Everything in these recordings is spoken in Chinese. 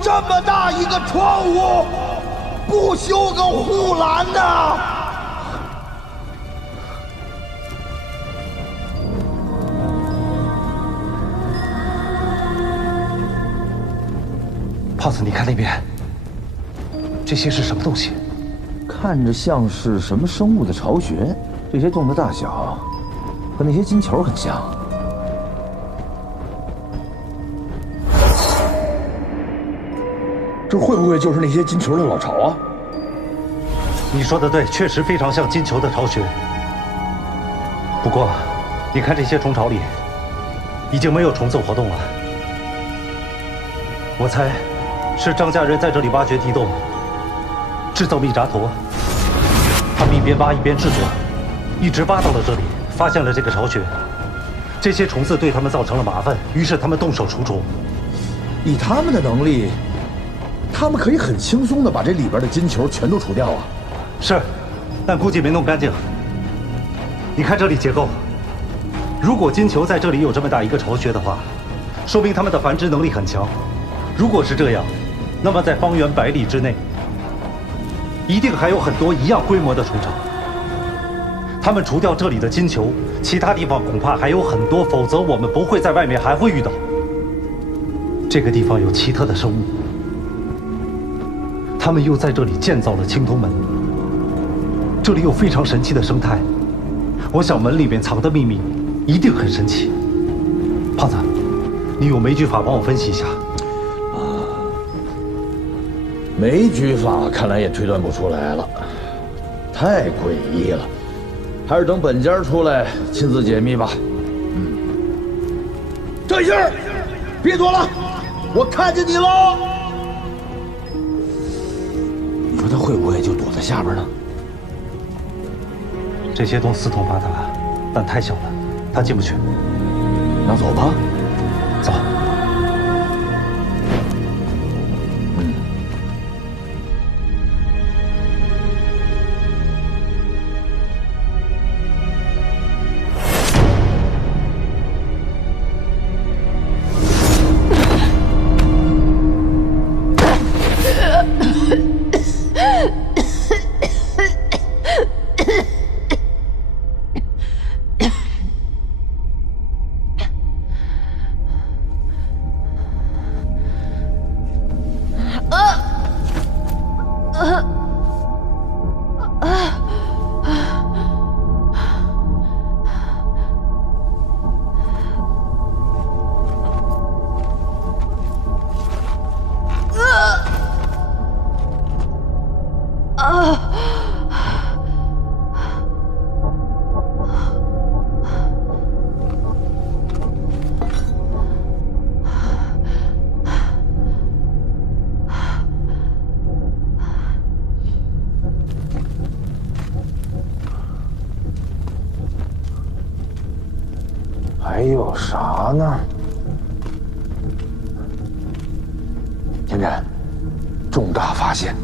这么大一个窗户，不修个护栏呢？胖子，你看那边，这些是什么东西？看着像是什么生物的巢穴，这些洞的大小和那些金球很像。这会不会就是那些金球的老巢啊？你说的对，确实非常像金球的巢穴。不过，你看这些虫巢里，已经没有虫子活动了。我猜，是张家人在这里挖掘地洞，制造密扎头。他们一边挖一边制作，一直挖到了这里，发现了这个巢穴。这些虫子对他们造成了麻烦，于是他们动手除虫。以他们的能力，他们可以很轻松地把这里边的金球全都除掉啊。是，但估计没弄干净。你看这里结构，如果金球在这里有这么大一个巢穴的话，说明它们的繁殖能力很强。如果是这样，那么在方圆100里之内，一定还有很多一样规模的虫巢。他们除掉这里的金球，其他地方恐怕还有很多，否则我们不会在外面还会遇到。这个地方有奇特的生物，他们又在这里建造了青铜门。这里有非常神奇的生态，我想门里面藏的秘密一定很神奇。胖子，你用枚举法帮我分析一下。枚举法看来也推断不出来了，太诡异了，还是等本家出来亲自解密吧。郑一星，别躲了，我看见你了。你说他会不会就躲在下边呢？这些洞四通八达，但太小了，他进不去。那走吧。走。还有啥呢？天真，重大发现！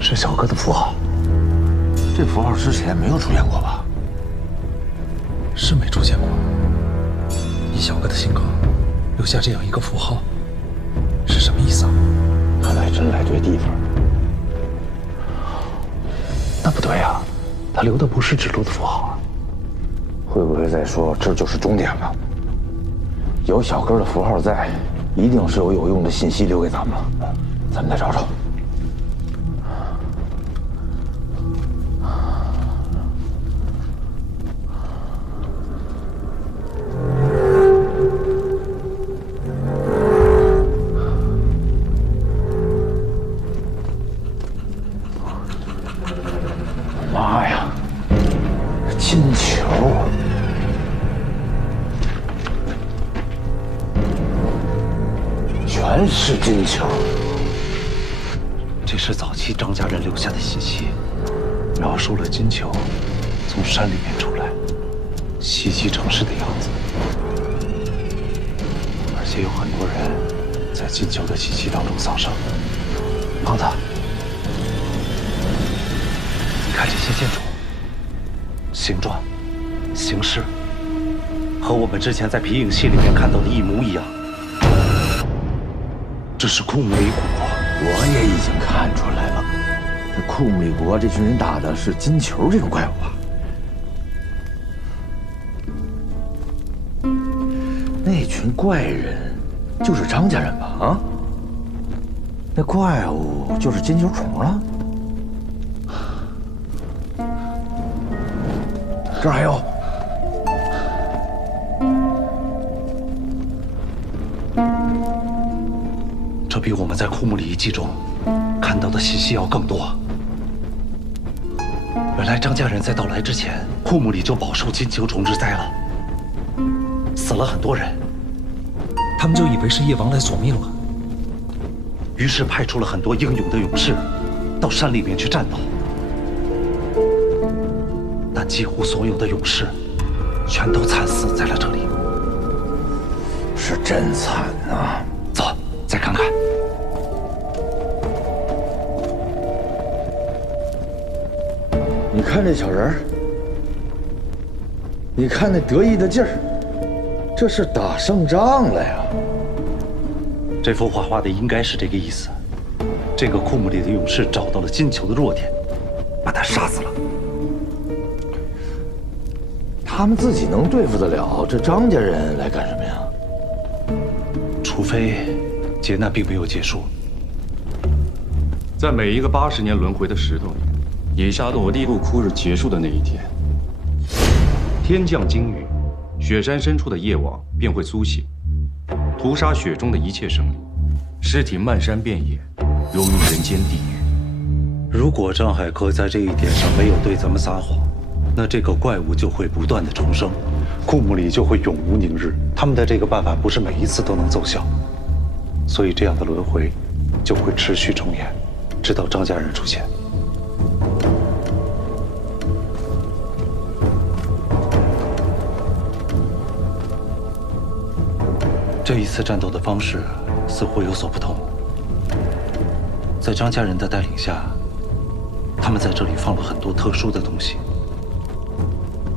是小哥的符号，这符号之前没有出现过吧？是没出现过。以小哥的性格，留下这样一个符号，是什么意思啊？看来真来对地方。那不对啊，他留的不是指路的符号啊。会不会再说这就是终点了？有小哥的符号在，一定是有用的信息留给咱们了。咱们再找找。妈呀，金球！全是金球。这是早期张家人留下的信息，描述了金球从山里面出来，袭击城市的样子，而且有很多人在金球的袭击当中丧生。胖子，你看这些建筑，形状、形式，和我们之前在皮影戏里面看到的一模一样。这是库姆里国。我也已经看出来了，这库姆里国这群人打的是金球这种怪物啊。那群怪人就是张家人吧？啊？那怪物就是金球虫了？这儿还有。这比我们在库姆里遗迹中看到的信息要更多。原来张家人在到来之前，库姆里就饱受金球虫之灾了，死了很多人。他们就以为是夜王来索命了，于是派出了很多英勇的勇士到山里面去战斗，但几乎所有的勇士全都惨死在了这里。是真惨呐！走，再看看。你看这小人儿，你看那得意的劲儿，这是打胜仗了呀！这幅画画的应该是这个意思。这个库姆里的勇士找到了金球的弱点，把他杀死了。他们自己能对付得了这张家人来干什么呀？除非劫难并没有结束。在每一个80年轮回的石头里，野沙斗地库枯日结束的那一天，天降金雨，雪山深处的夜王便会苏醒，屠杀雪中的一切生灵，尸体漫山遍野，融入人间地狱。如果张海科在这一点上没有对咱们撒谎，那这个怪物就会不断的重生，库姆里就会永无宁日。他们的这个办法不是每一次都能奏效，所以这样的轮回就会持续重演，直到张家人出现。这一次战斗的方式似乎有所不同。在张家人的带领下，他们在这里放了很多特殊的东西，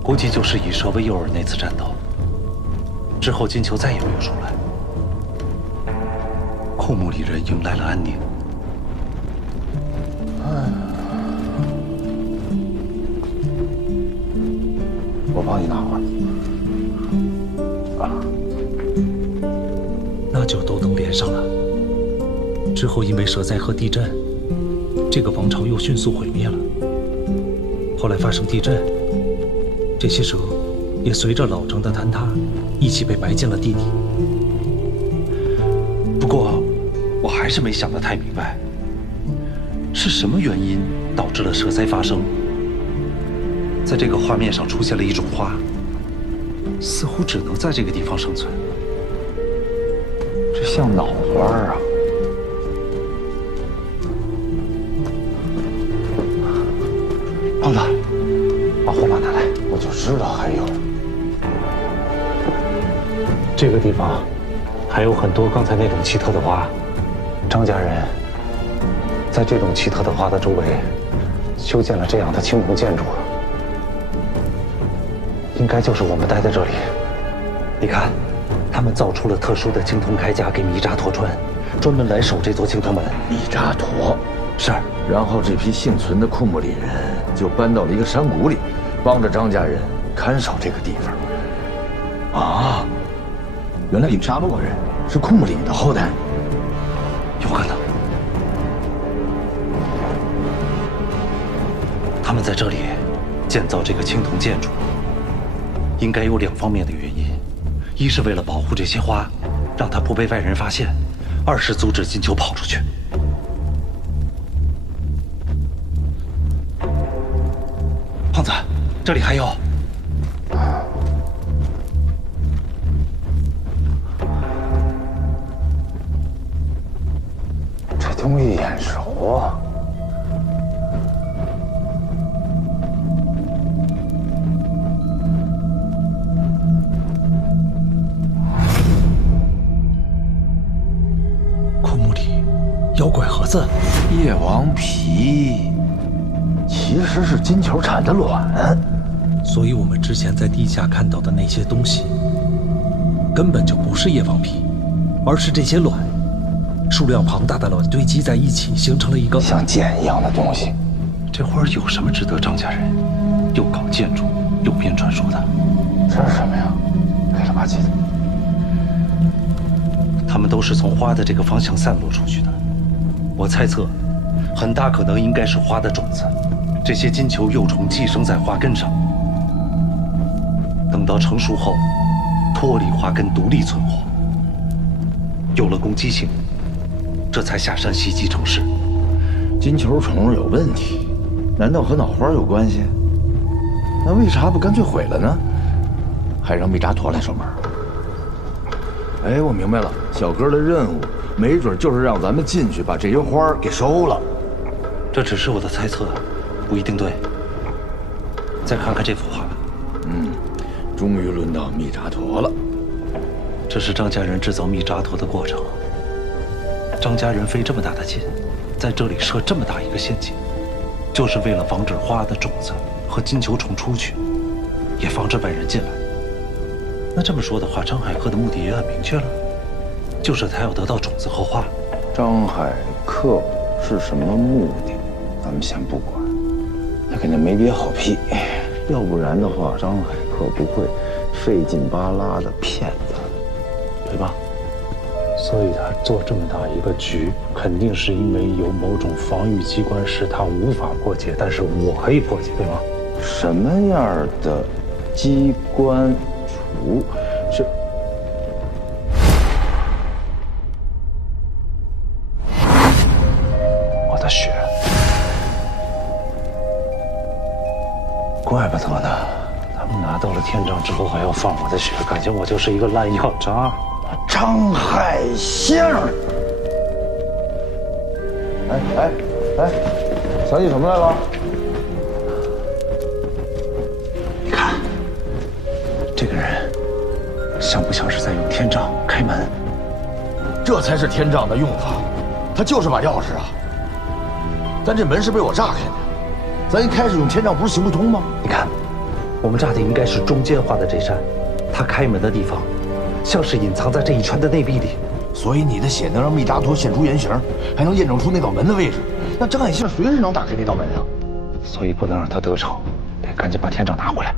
估计就是以蛇为诱饵那次战斗之后，金球再也没有出来。库姆里人迎来了安宁。我帮你拿会儿。那就都能连上了。之后因为蛇灾和地震，这个王朝又迅速毁灭了。后来发生地震，这些蛇也随着老城的坍塌，一起被埋进了地底。不过，我还是没想得太明白，是什么原因导致了蛇灾发生？在这个画面上出现了一种花，似乎只能在这个地方生存。这像脑花啊！胖子，把火把拿来，我就知道还有。这个地方还有很多刚才那种奇特的花。张家人在这种奇特的花的周围修建了这样的青铜建筑，应该就是我们待在这里。你看，他们造出了特殊的青铜铠甲给米扎陀穿，专门来守这座青铜门。米扎陀是。然后这批幸存的库姆里人就搬到了一个山谷里，帮着张家人看守这个地方。啊，原来沙洛人是库姆里的后代。有可能。他们在这里建造这个青铜建筑，应该有2方面的原因：一是为了保护这些花，让它不被外人发现；二是阻止金球跑出去。胖子，这里还有。这东西眼熟啊！库姆里妖怪盒子，夜王皮其实是金球产的卵，所以我们之前在地下看到的那些东西，根本就不是夜王皮，而是这些卵，数量庞大的卵堆积在一起，形成了一个像茧一样的东西。这花有什么值得张家人又搞建筑又编传说的？这是什么呀？黑了吧唧的。他们都是从花的这个方向散落出去的。我猜测，很大可能应该是花的种子。这些金球幼虫寄生在花根上，等到成熟后，脱离花根独立存活，有了攻击性，这才下山袭击城市。金球虫有问题，难道和脑花有关系？那为啥不干脆毁了呢？还让密扎陀来守门？哎，我明白了，小哥的任务没准就是让咱们进去把这些花给收了。这只是我的猜测，不一定对。再看看这幅画，终于轮到密扎陀了。这是张家人制造密扎陀的过程。张家人费这么大的劲，在这里设这么大一个陷阱，就是为了防止花的种子和金球虫出去，也防止外人进来。那这么说的话，张海克的目的也很明确了，就是他要得到种子和花。张海克是什么目的？咱们先不管，他肯定没憋好屁，要不然的话，张海克不会费劲巴拉的骗咱，对吧？所以他做这么大一个局，肯定是因为有某种防御机关是他无法破解，但是我可以破解，对吗？什么样的机关是？我的血，怪不得呢。他们拿到了天杖之后还要放我的血，感情我就是一个烂药渣。张海先生，哎，想起什么来了？你看，这个人像不像是在用天杖开门？这才是天杖的用法，它就是把钥匙啊。但这门是被我炸开的，咱一开始用天杖不是行不通吗？你看，我们炸的应该是中间画的这扇，他开门的地方，像是隐藏在这一圈的内壁里。所以你的血能让密扎陀现出原形，还能验证出那道门的位置。那张海信随时能打开那道门啊！所以不能让他得逞，得赶紧把天杖拿回来。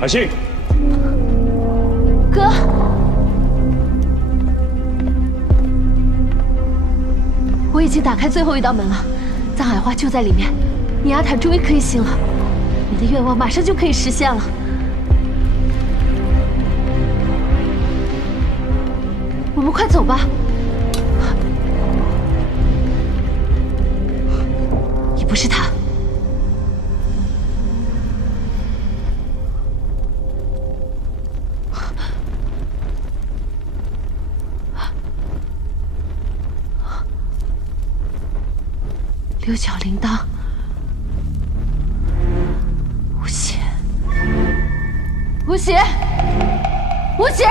海信，哥，我已经打开最后一道门了，藏海花就在里面，你阿坦终于可以醒了，你的愿望马上就可以实现了。我们快走吧。你不是他。六角铃铛，吴邪，吴邪，吴邪！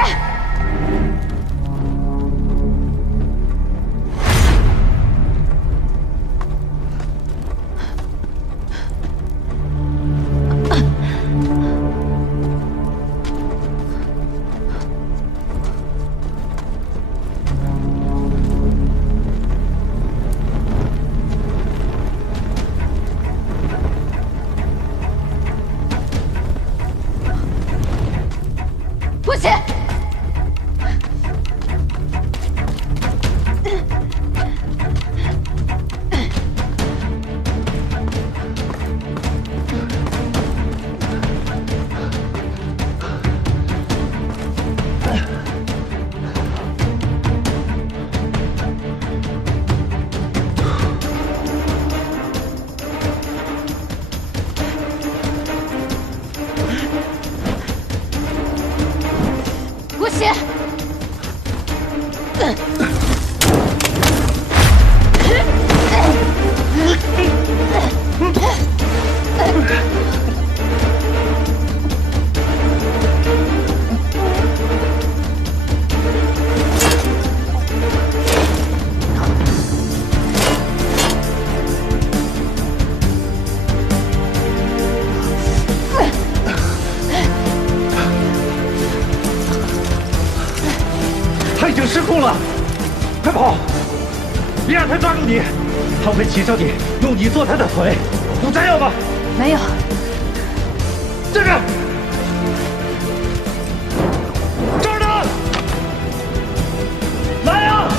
吴邪！吴邪！他已经失控了，快跑！别让他抓住你，他会骑上你，用你做他的腿。有炸药吗？没有。这个，这儿呢！来呀！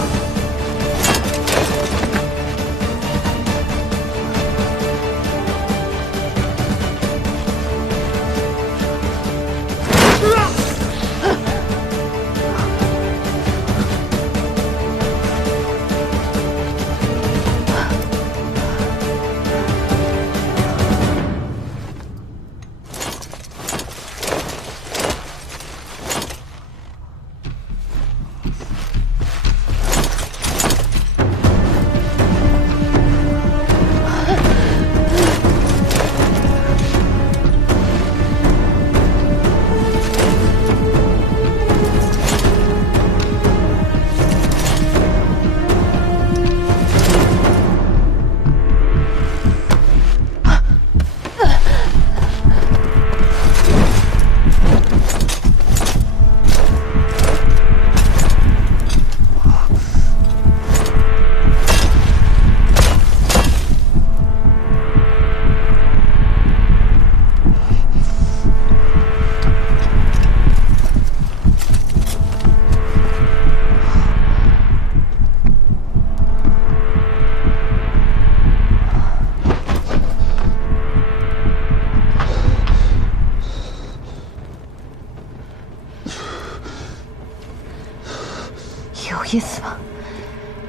有意思吗？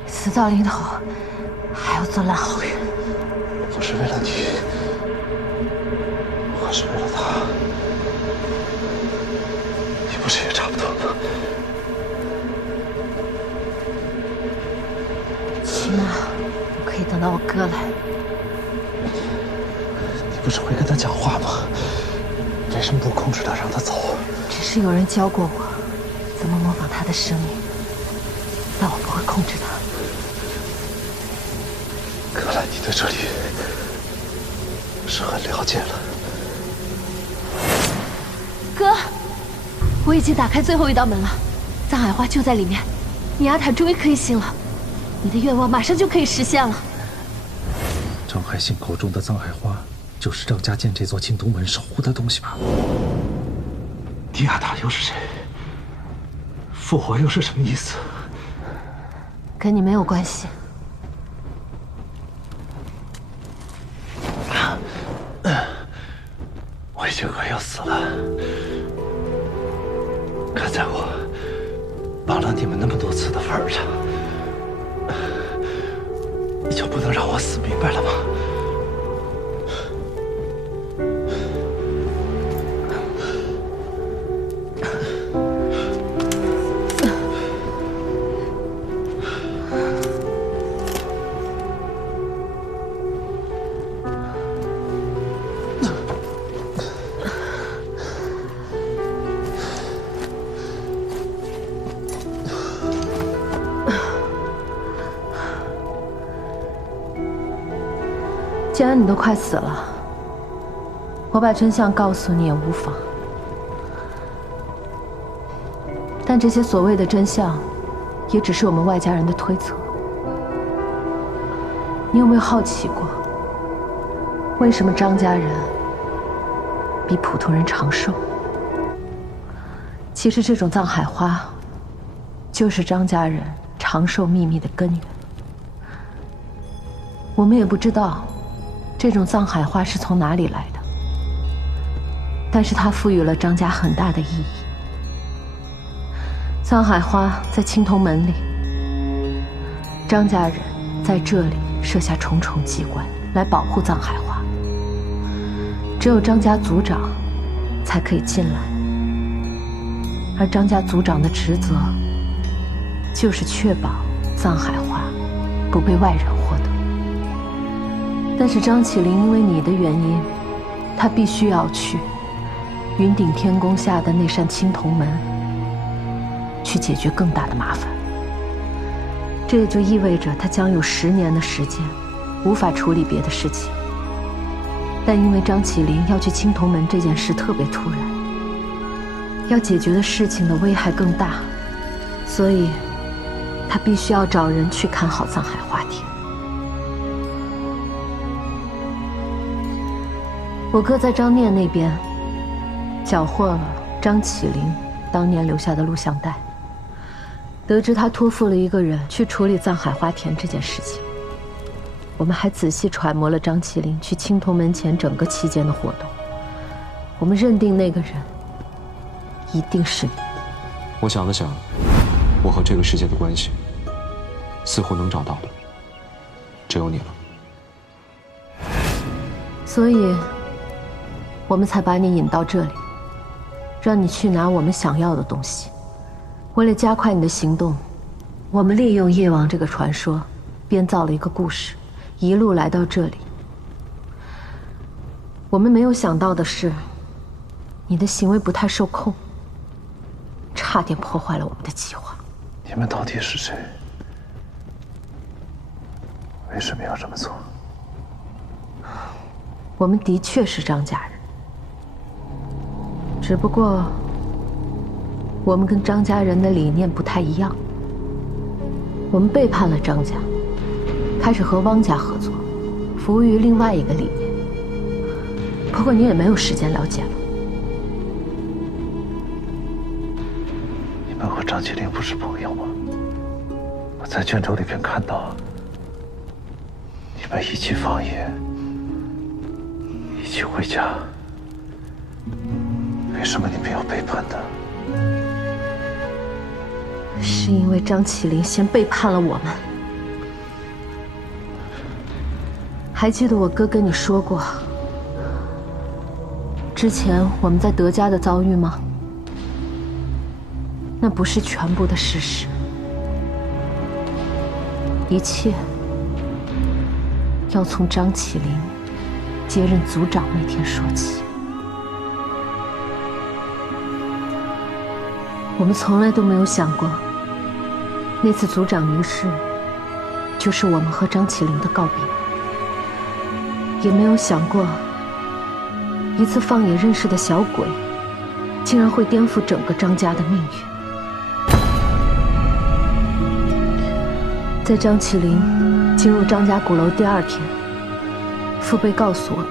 死到临头还要做烂好人。不是为了你，我是为了他。你不是也差不多吗？起码我可以等到我哥来。你不是会跟他讲话吗？为什么不控制他，让他走？只是有人教过我怎么模仿他的声音，但我不会控制他。看来你对这里是很了解了。哥，我已经打开最后一道门了，藏海花就在里面，你阿坦终于可以醒了，你的愿望马上就可以实现了。张海信口中的藏海花，就是张家界这座禁毒门守护的东西吧？尼亚塔又是谁？复活又是什么意思？跟你没有关系。我已经快要死了。看在我帮了你们那么多次的份儿上，你就不能让我死明白了吗？既然你都快死了，我把真相告诉你也无妨。但这些所谓的真相，也只是我们外家人的推测。你有没有好奇过，为什么张家人比普通人长寿？其实这种藏海花，就是张家人长寿秘密的根源。我们也不知道这种藏海花是从哪里来的，但是它赋予了张家很大的意义。藏海花在青铜门里，张家人在这里设下重重机关来保护藏海花，只有张家族长才可以进来，而张家族长的职责就是确保藏海花不被外人获得。但是张起灵因为你的原因，他必须要去云顶天宫下的那扇青铜门去解决更大的麻烦。这也就意味着他将有10年的时间无法处理别的事情。但因为张起灵要去青铜门这件事特别突然，要解决的事情的危害更大，所以他必须要找人去看好藏海花田。我哥在张念那边缴获了张起灵当年留下的录像带，得知他托付了一个人去处理藏海花田这件事情。我们还仔细揣摩了张起灵去青铜门前整个期间的活动，我们认定那个人一定是你。我想了想，我和这个世界的关系，似乎能找到的只有你了。所以我们才把你引到这里，让你去拿我们想要的东西。为了加快你的行动，我们利用夜王这个传说，编造了一个故事，一路来到这里。我们没有想到的是，你的行为不太受控，差点破坏了我们的计划。你们到底是谁？为什么要这么做？我们的确是张家人，只不过我们跟张家人的理念不太一样。我们背叛了张家，开始和汪家合作，服务于另外一个理念。不过你也没有时间了解了。你们和张起灵不是朋友吗？我在卷轴里边看到，你们一起放野，一起回家，为什么你们要背叛他？是因为张起灵先背叛了我们。还记得我哥跟你说过，之前我们在德家的遭遇吗？那不是全部的事实，一切要从张起灵接任族长那天说起。我们从来都没有想过，那次族长仪式就是我们和张起灵的告别，也没有想过一次放野认识的小鬼竟然会颠覆整个张家的命运。在张起灵进入张家鼓楼第2天，父辈告诉我们，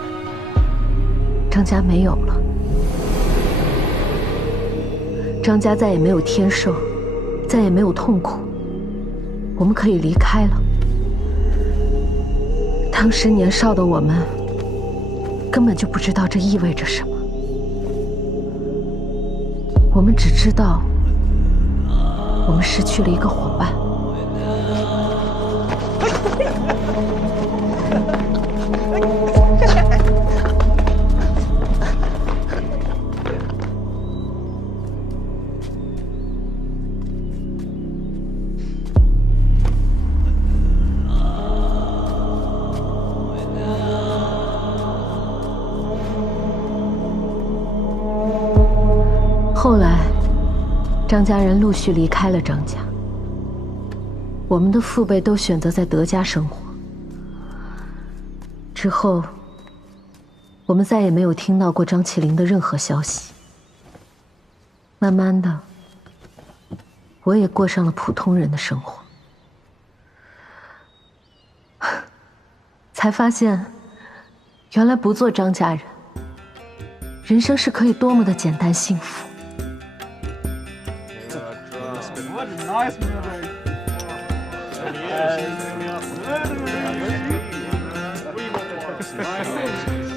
张家没有了。张家再也没有天寿，再也没有痛苦，我们可以离开了。当时年少的我们，根本就不知道这意味着什么。我们只知道，我们失去了一个伙伴。后来，张家人陆续离开了张家，我们的父辈都选择在德家生活。之后，我们再也没有听到过张起灵的任何消息。慢慢的，我也过上了普通人的生活，才发现，原来不做张家人，人生是可以多么的简单幸福。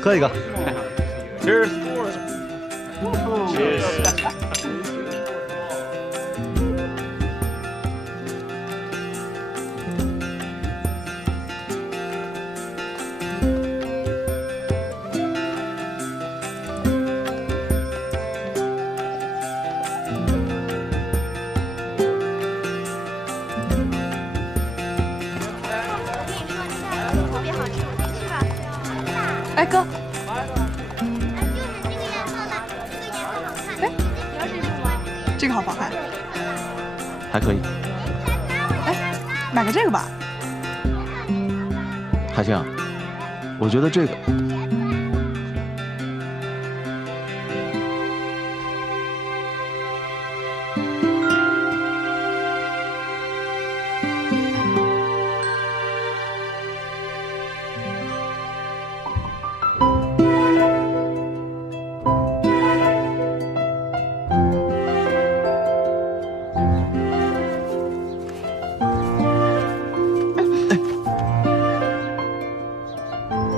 喝一个。Cheers。哎哥，这个好不好看？还可以。哎，买个这个吧。海清，我觉得这个。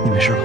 你没事吧？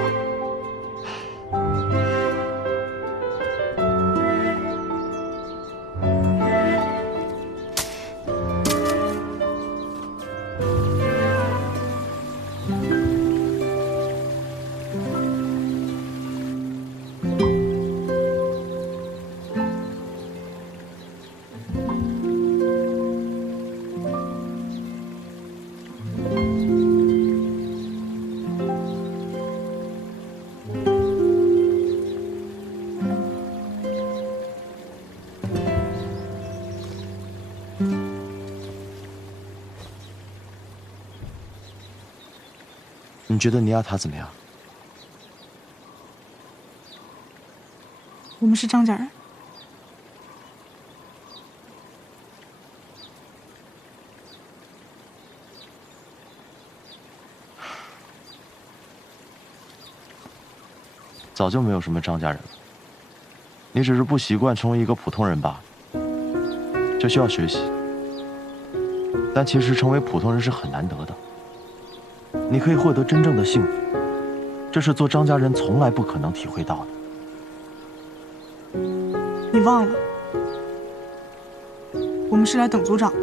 你觉得尼亚塔怎么样？我们是张家人。早就没有什么张家人了，你只是不习惯成为一个普通人罢了，这需要学习。但其实成为普通人是很难得的。你可以获得真正的幸福，这是做张家人从来不可能体会到的。你忘了，我们是来等组长的。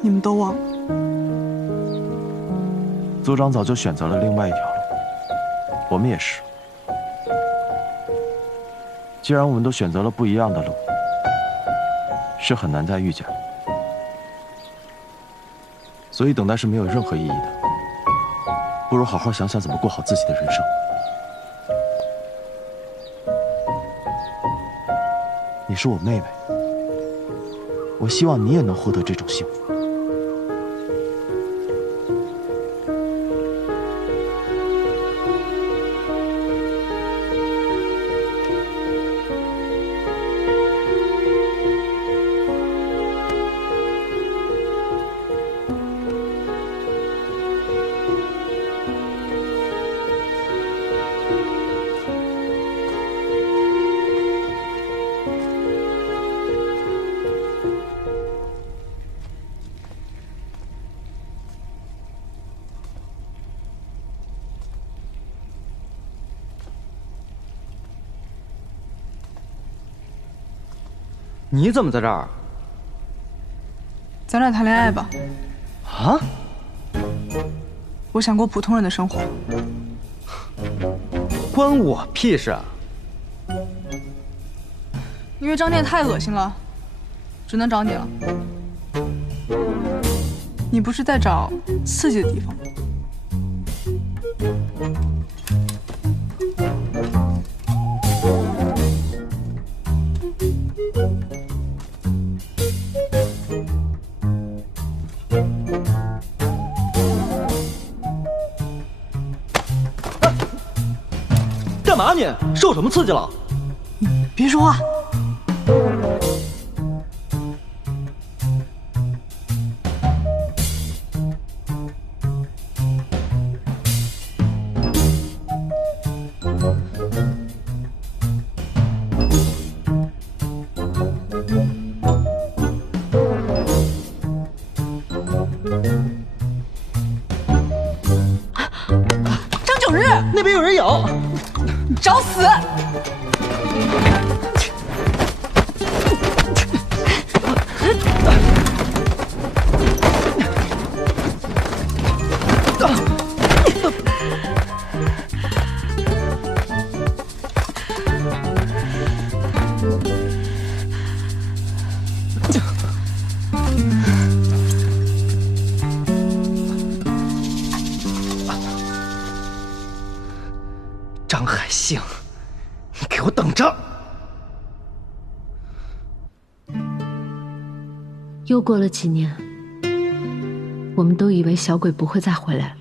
你们都忘了。组长早就选择了另外一条路，我们也是。既然我们都选择了不一样的路，是很难再遇见了。所以等待是没有任何意义的，不如好好想想怎么过好自己的人生。你是我妹妹，我希望你也能获得这种幸福。你怎么在这儿？咱俩谈恋爱吧。啊？我想过普通人的生活。关我屁事啊！因为张念太恶心了，只能找你了。你不是在找刺激的地方吗？干嘛你？受什么刺激了？别说话。张九日，那边有人咬，找死！张海兴，你给我等着！又过了几年，我们都以为小鬼不会再回来了。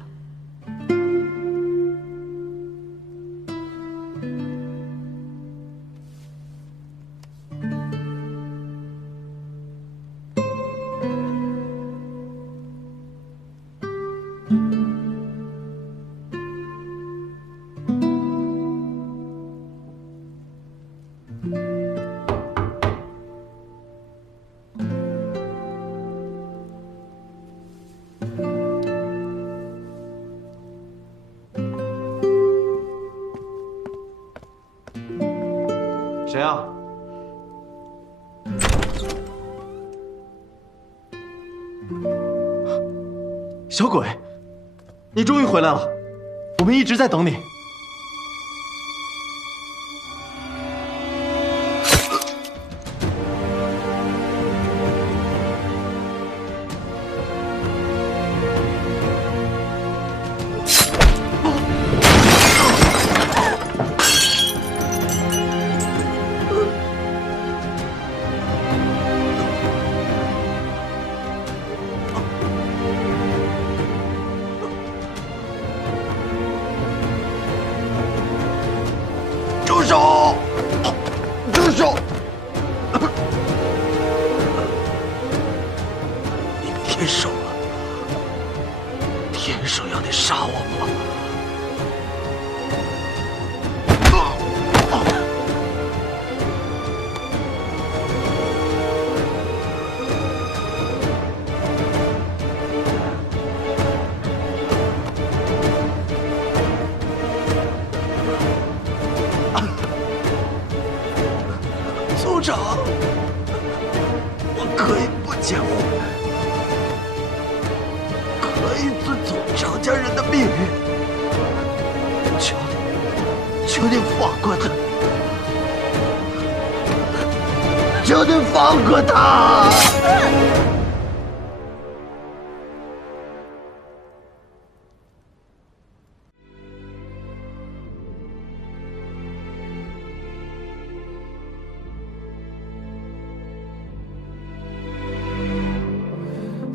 谁啊？小鬼，你终于回来了，我们一直在等你。住手！住手！你们天手了，天手要得杀我吗？组长，我可以不结婚，可以遵从张家人的命运，求你放过他，求你放过他！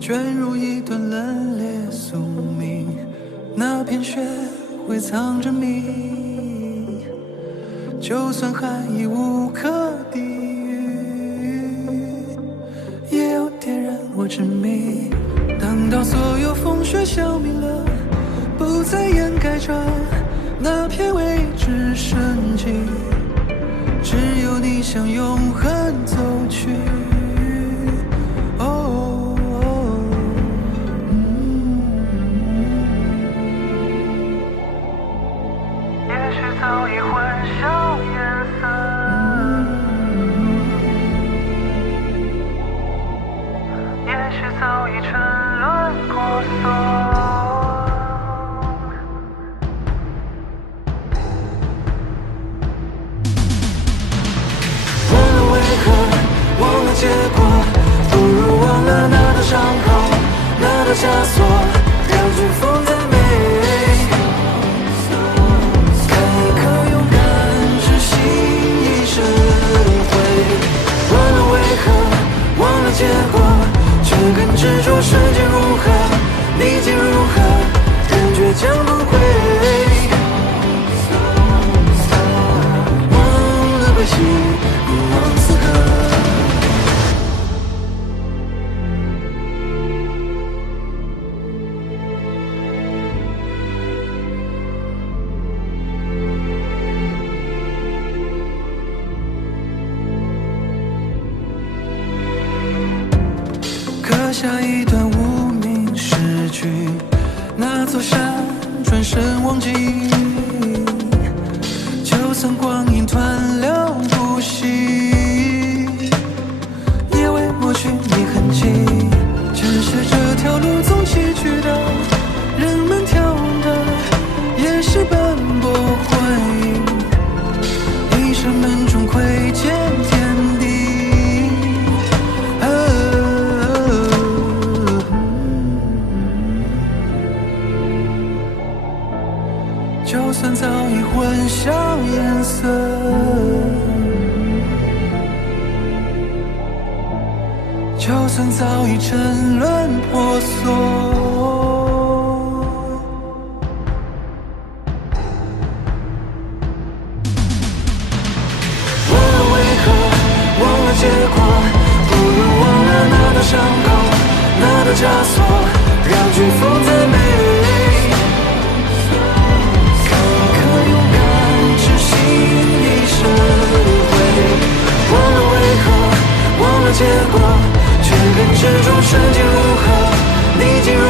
卷入一段冷冽宿命，那片雪会藏着谜，就算含义无可抵御，也要点燃我执迷。等到所有风雪消弭了，不再掩盖着那片未知生机，只有你向永恒走去。早已混淆颜色，枷锁，让飓风再美。看一颗勇敢之心一生辉，忘了为何，忘了结果，却更执着瞬间如何，逆境如何，人倔强不悔。忘了归期，忘此刻。刻下一段无名诗句，那座山转身忘记，就算光阴湍流不息，也未抹去你痕迹。只是这条路总崎岖的，人们眺望的也是奔波魂影，一生门中窥见天地。就算早已混淆颜色，就算早已沉沦婆娑，忘了为何，忘了结果，不如忘了那道伤口，那道枷锁，让飓风再美。忘了结果，却更执着瞬间如何，逆境如